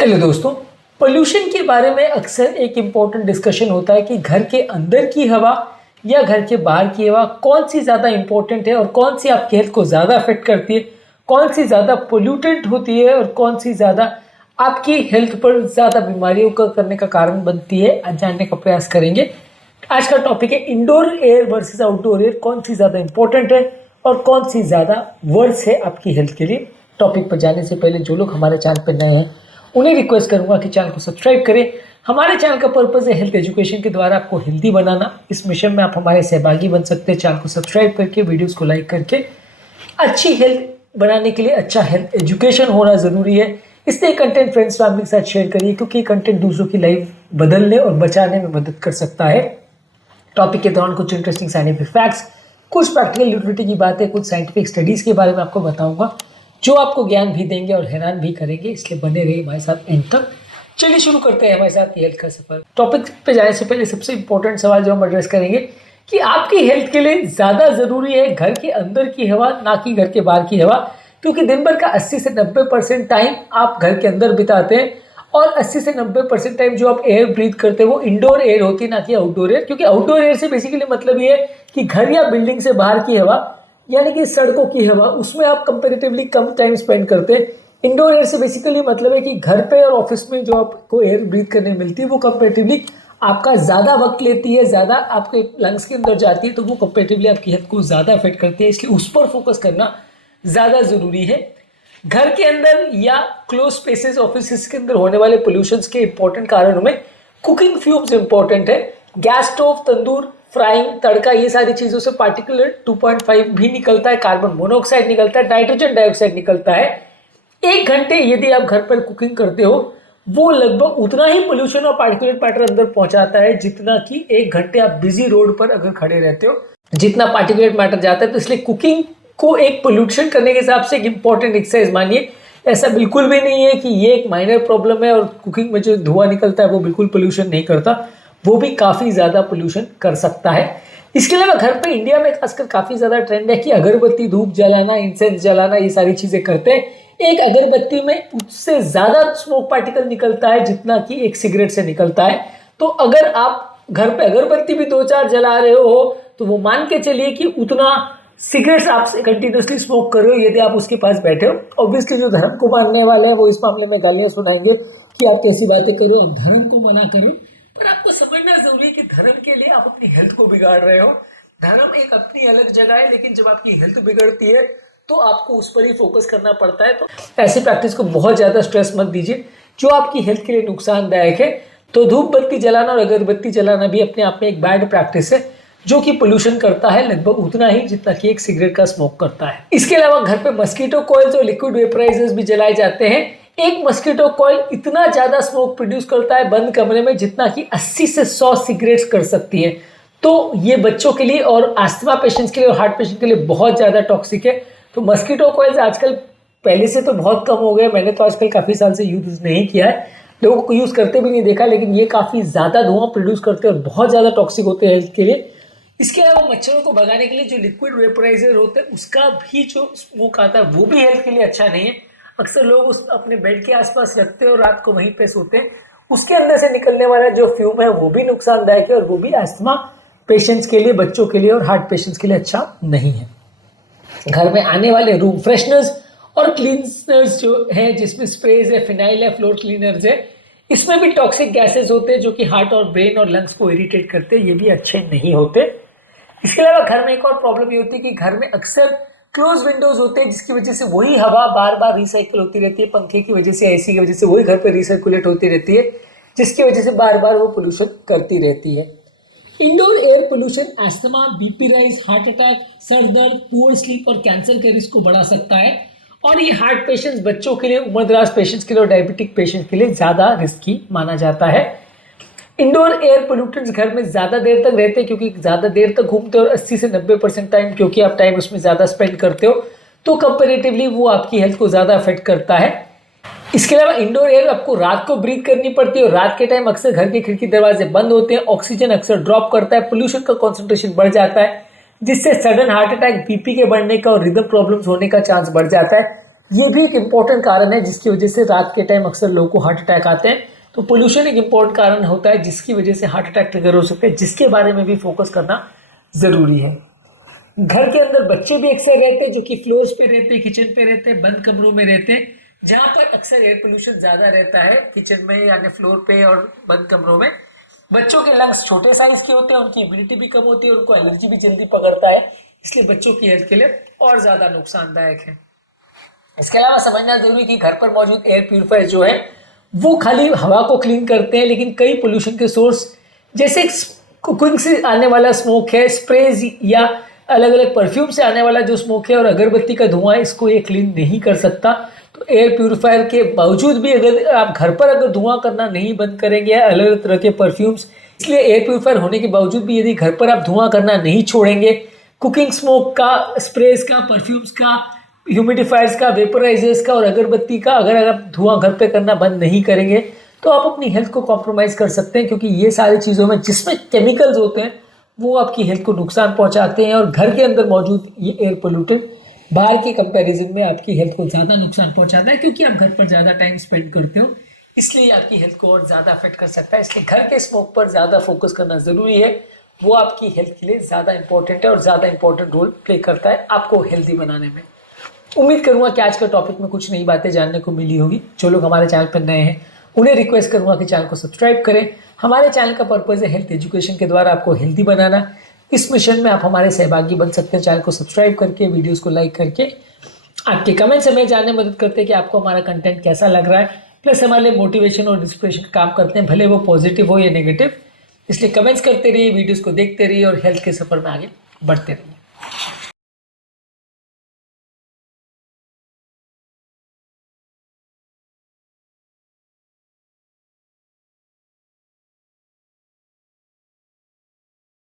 Hello दोस्तों, pollution के बारे में अक्सर एक इम्पोर्टेंट डिस्कशन होता है कि घर के अंदर की हवा या घर के बाहर की हवा कौन सी ज़्यादा इम्पोर्टेंट है और कौन सी आपकी हेल्थ को ज़्यादा अफेक्ट करती है, कौन सी ज़्यादा पोल्यूटेंट होती है और कौन सी ज़्यादा आपकी हेल्थ पर ज़्यादा बीमारियों का करने का कारण बनती है। आज जानने का प्रयास करेंगे। आज का टॉपिक है indoor air versus outdoor air, कौन सी ज़्यादा इम्पोर्टेंट है और कौन सी ज़्यादा वर्स है आपकी हेल्थ के लिए। टॉपिक पर जाने से पहले जो लोग हमारे चैनल पर नए हैं उन्हें रिक्वेस्ट करूंगा कि चैनल को सब्सक्राइब करें। हमारे चैनल का पर्पस है हेल्थ एजुकेशन के द्वारा आपको हेल्दी बनाना। इस मिशन में आप हमारे सहभागी बन सकते हैं। चैनल को सब्सक्राइब करके, वीडियोस को लाइक करके। अच्छी हेल्थ बनाने के लिए अच्छा हेल्थ एजुकेशन होना ज़रूरी है, इसलिए कंटेंट फ्रेंड्स फैमिली के साथ शेयर करिए, क्योंकि कंटेंट दूसरों की लाइफ बदलने और बचाने में मदद कर सकता है। टॉपिक के दौरान कुछ इंटरेस्टिंग साइंटिफिक फैक्ट्स, कुछ प्रैक्टिकल यूटिलिटी की बातें, कुछ साइंटिफिक स्टडीज़ के बारे में आपको बताऊंगा जो आपको ज्ञान भी देंगे और हैरान भी करेंगे, इसलिए बने रहिए हमारे साथ एंड तक। चलिए शुरू करते हैं हमारे साथ हेल्थ का सफर। टॉपिक पे जाने से पहले सबसे इंपॉर्टेंट सवाल जो हम एड्रेस करेंगे कि आपकी हेल्थ के लिए ज़्यादा ज़रूरी है घर के अंदर की हवा ना कि घर के बाहर की हवा, क्योंकि दिन भर का 80 से 90% टाइम आप घर के अंदर बिताते हैं और 80 से 90% टाइम जो आप एयर ब्रीथ करते हैं वो इंडोर एयर होती है ना कि आउटडोर एयर। क्योंकि आउटडोर एयर से बेसिकली मतलब ये है कि घर या बिल्डिंग से बाहर की हवा, यानी कि सड़कों की हवा, उसमें आप कंपैरेटिवली कम टाइम स्पेंड करते हैं। इंडोर एयर से बेसिकली मतलब है कि घर पे और ऑफिस में जो आपको एयर ब्रीथ करने मिलती है वो कंपैरेटिवली आपका ज़्यादा वक्त लेती है, ज़्यादा आपके लंग्स के अंदर जाती है, तो वो कंपैरेटिवली आपकी हेल्थ को ज़्यादा अफेक्ट करती है, इसलिए उस पर फोकस करना ज़्यादा ज़रूरी है। घर के अंदर या क्लोज स्पेसेस ऑफिस के अंदर होने वाले पोल्यूशंस के इंपॉर्टेंट कारणों में कुकिंग फ्यूम्स इंपॉर्टेंट है। गैस स्टोव, तंदूर, फ्राइंग, तड़का, ये सारी चीज़ों से पार्टिकुलर 2.5 भी निकलता है, कार्बन मोनोऑक्साइड निकलता है, नाइट्रोजन डाइऑक्साइड निकलता है। 1 घंटे यदि आप घर पर कुकिंग करते हो वो लगभग उतना ही पोल्यूशन और पार्टिकुलेट मैटर अंदर पहुंचाता है जितना कि 1 घंटे आप बिजी रोड पर अगर खड़े रहते हो, जितना पार्टिकुलेट मैटर जाता है। तो इसलिए कुकिंग को एक पोल्यूशन करने के हिसाब से एक इंपॉर्टेंट एक्सरसाइज मानिए। ऐसा बिल्कुल भी नहीं है कि ये एक माइनर प्रॉब्लम है और कुकिंग में जो धुआं निकलता है वो बिल्कुल पोल्यूशन नहीं करता, वो भी काफ़ी ज़्यादा पोल्यूशन कर सकता है। इसके अलावा घर पे इंडिया में खासकर काफ़ी ज़्यादा ट्रेंड है कि अगरबत्ती, धूप जलाना, इंसेंस जलाना, ये सारी चीज़ें करते हैं। एक अगरबत्ती में उससे ज़्यादा स्मोक पार्टिकल निकलता है जितना कि एक सिगरेट से निकलता है। तो अगर आप घर पे अगरबत्ती भी 2-4 जला रहे हो तो वो मान के चलिए कि उतना सिगरेट्स आप कंटिन्यूसली स्मोक कर रहे हो यदि आप उसके पास बैठे हो। ऑब्वियसली जो धर्म को मानने वाले हैं वो इस मामले में गालियाँ सुनाएंगे कि आप कैसी बातें करो, आप धर्म को मना करो। पर आपको समझना जरूरी है कि धर्म के लिए आप अपनी हेल्थ को बिगाड़ रहे हो। धर्म एक अपनी अलग जगह है, लेकिन जब आपकी हेल्थ बिगड़ती है तो आपको उस पर ही फोकस करना पड़ता है। तो ऐसी प्रैक्टिस को बहुत ज़्यादा स्ट्रेस मत दीजिए जो आपकी हेल्थ के लिए नुकसानदायक है। तो धूप बत्ती जलाना और अगरबत्ती जलाना भी अपने आप में एक बैड प्रैक्टिस है जो कि पोल्यूशन करता है लगभग उतना ही जितना कि एक सिगरेट का स्मोक करता है। इसके अलावा घर पे मस्कीटो कॉइल्स और लिक्विड वेपराइजर्स भी जलाए जाते हैं। एक मस्कीटो कॉइल इतना ज़्यादा स्मोक प्रोड्यूस करता है बंद कमरे में जितना कि 80 से 100 सिगरेट्स कर सकती है। तो ये बच्चों के लिए और अस्थमा पेशेंट्स के लिए और हार्ट पेशेंट के लिए बहुत ज़्यादा टॉक्सिक है। तो मस्कीटो कॉइल्स आजकल पहले से तो बहुत कम हो गए, मैंने तो आजकल काफ़ी साल से यूज़ नहीं किया है, लोगों को यूज़ करते भी नहीं देखा, लेकिन ये काफ़ी ज़्यादा धुआं प्रोड्यूस करते हैं और बहुत ज़्यादा टॉक्सिक होते हैं हेल्थ के लिए। इसके अलावा मच्छरों को भगाने के लिए जो लिक्विड वेपराइजर होते हैं उसका भी जो स्मोक आता है वो भी हेल्थ के लिए अच्छा नहीं है। अक्सर लोग उस अपने बेड के आसपास रखते हैं और रात को वहीं पे सोते हैं। उसके अंदर से निकलने वाला जो फ्यूम है वो भी नुकसानदायक है और वो भी अस्थमा पेशेंट्स के लिए, बच्चों के लिए और हार्ट पेशेंट्स के लिए अच्छा नहीं है। घर में आने वाले रूम फ्रेशनर्स और क्लीनर्स जो है, जिसमें स्प्रेज है, फिनाइल है, फ्लोर क्लीनर्स है, इसमें भी टॉक्सिक गैसेस होते हैं जो कि हार्ट और ब्रेन और लंग्स को इरिटेट करते हैं, ये भी अच्छे नहीं होते। इसके अलावा घर में एक और प्रॉब्लम ये होती है कि घर में अक्सर क्लोज विंडोज होते हैं जिसकी वजह से वही हवा बार बार रिसाइकिल होती रहती है। पंखे की वजह से, एसी की वजह से वही घर पे रिसाइकुलेट होती रहती है, जिसकी वजह से बार बार वो पोल्यूशन करती रहती है। Indoor air pollution asthma, BP rise, heart attack, sir दर्द, पुअर स्लीप और कैंसर के रिस्क को बढ़ा सकता है। और ये हार्ट पेशेंट्स, बच्चों के लिए, उम्रदराज पेशेंट्स के लिए और डायबिटिक पेशेंट्स के लिए ज़्यादा रिस्की माना जाता है। इंडोर एयर पोल्यूटेंट्स घर में ज़्यादा देर तक रहते हैं क्योंकि ज़्यादा देर तक घूमते हो और 80 से 90% टाइम क्योंकि आप टाइम उसमें ज़्यादा स्पेंड करते हो, तो कंपेरेटिवली वो आपकी हेल्थ को ज़्यादा अफेक्ट करता है। इसके अलावा इंडोर एयर आपको रात को ब्रीथ करनी पड़ती है और रात के टाइम अक्सर घर के खिड़की दरवाजे बंद होते हैं, ऑक्सीजन अक्सर ड्रॉप करता है, पोल्यूशन का कॉन्सेंट्रेशन बढ़ जाता है, जिससे सडन हार्ट अटैक, बीपी के बढ़ने का और रिदम प्रॉब्लम्स होने का चांस बढ़ जाता है। ये भी एक इम्पॉर्टेंट कारण है जिसकी वजह से रात के टाइम अक्सर लोगों को हार्ट अटैक आते हैं। तो पोल्यूशन एक इम्पॉर्टेंट कारण होता है जिसकी वजह से हार्ट अटैक ट्रिगर हो सकते हैं, जिसके बारे में भी फोकस करना ज़रूरी है। घर के अंदर बच्चे भी अक्सर रहते हैं जो कि फ्लोर्स पे रहते हैं, किचन पे रहते हैं, बंद कमरों में रहते हैं, जहाँ पर अक्सर एयर पोल्यूशन ज़्यादा रहता है, किचन में यानी फ्लोर पे और बंद कमरों में। बच्चों के लंग्स छोटे साइज के होते हैं, उनकी इम्यूनिटी भी कम होती है, उनको एलर्जी भी जल्दी पकड़ता है, इसलिए बच्चों की हेल्थ के लिए और ज़्यादा नुकसानदायक है। इसके अलावा समझना जरूरी कि घर पर मौजूद एयर प्यूरिफायर जो है वो खाली हवा को क्लीन करते हैं, लेकिन कई पोल्यूशन के सोर्स जैसे कुकिंग से आने वाला स्मोक है, स्प्रेज या अलग अलग परफ्यूम से आने वाला जो स्मोक है और अगरबत्ती का धुआं है, इसको ये क्लीन नहीं कर सकता। तो एयर प्यूरिफायर के बावजूद भी अगर आप घर पर अगर धुआं करना नहीं बंद करेंगे अलग अलग तरह के परफ्यूम्स, इसलिए एयर प्यूरिफायर होने के बावजूद भी यदि घर पर आप धुआं करना नहीं छोड़ेंगे, कुकिंग स्मोक का, स्प्रेज का, परफ्यूम्स का, ह्यूमिडिफायर्स का, वेपराइजर्स का और अगरबत्ती का अगर आप धुआं घर पे करना बंद नहीं करेंगे तो आप अपनी हेल्थ को कॉम्प्रोमाइज़ कर सकते हैं, क्योंकि ये सारी चीज़ों में जिसमें केमिकल्स होते हैं वो आपकी हेल्थ को नुकसान पहुंचाते हैं। और घर के अंदर मौजूद ये एयर पोल्यूटेंट बाहर के कंपैरिजन में आपकी हेल्थ को ज़्यादा नुकसान पहुंचाता है, क्योंकि आप घर पर ज़्यादा टाइम स्पेंड करते हो, इसलिए आपकी हेल्थ को और ज़्यादा अफेक्ट कर सकता है। इसलिए घर के स्मोक पर ज़्यादा फोकस करना ज़रूरी है, वो आपकी हेल्थ के लिए ज़्यादा इंपॉर्टेंट है और ज़्यादा इंपॉर्टेंट रोल प्ले करता है आपको हेल्दी बनाने में। उम्मीद करूंगा कि आज के टॉपिक में कुछ नई बातें जानने को मिली होगी। जो लोग हमारे चैनल पर नए हैं उन्हें रिक्वेस्ट करूंगा कि चैनल को सब्सक्राइब करें। हमारे चैनल का पर्पज़ है हेल्थ एजुकेशन के द्वारा आपको हेल्दी बनाना। इस मिशन में आप हमारे सहभागी बन सकते हैं चैनल को सब्सक्राइब करके, वीडियोज़ को लाइक करके। आपके कमेंट्स हमें जानने में मदद करते हैं कि आपको हमारा कंटेंट कैसा लग रहा है, प्लस हमारे लिए मोटिवेशन और इंस्पिरेशन काम करते हैं, भले वो पॉजिटिव हो या नेगेटिव। इसलिए कमेंट्स करते रहिए, वीडियोज़ को देखते रहिए और हेल्थ के सफ़र में आगे बढ़ते रहिए।